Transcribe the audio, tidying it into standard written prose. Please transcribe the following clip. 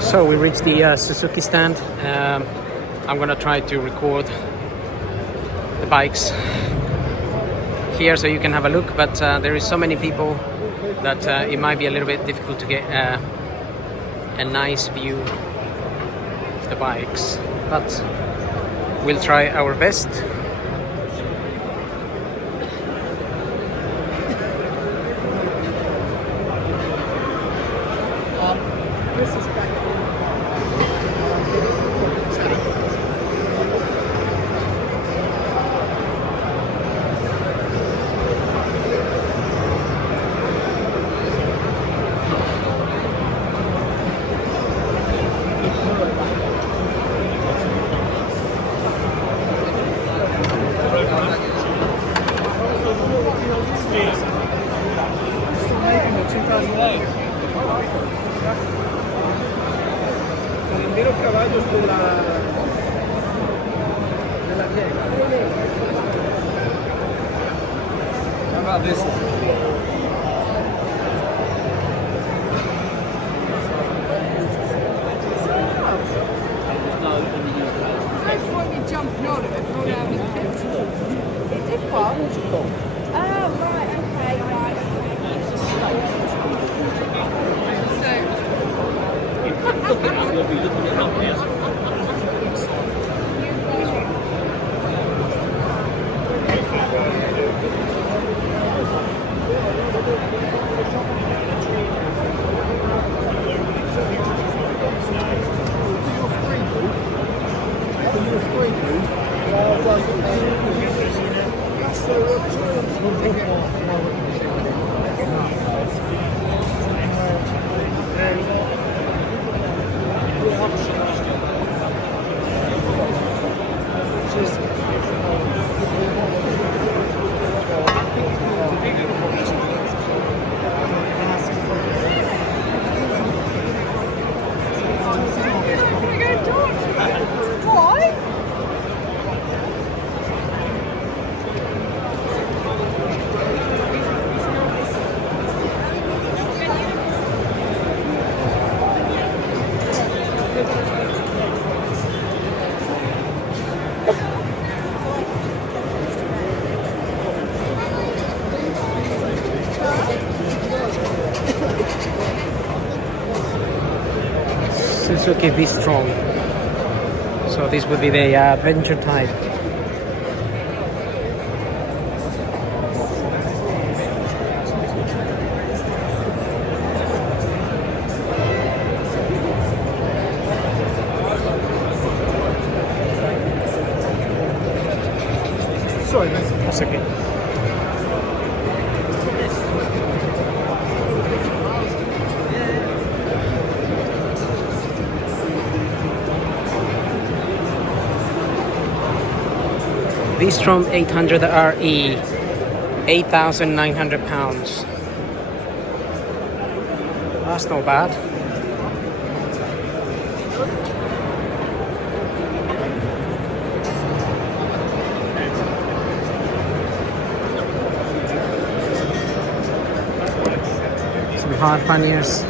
So we reached the Suzuki stand. I'm gonna try to record the bikes here so you can have a look, but there is so many people that it might be a little bit difficult to get a nice view of the bikes, but we'll try our best. This is back still making the 2008. Con el miro caballos de la vieja. How about this one? That's when we jumped out of it, thrown out of his picture. It did what? Oh, right, okay, right. Suzuki Be Strong. So this would be the adventure type. Sorry, that's That's okay. V-Strom 800 RE, 8,900 pounds. That's not bad. Some hard panniers.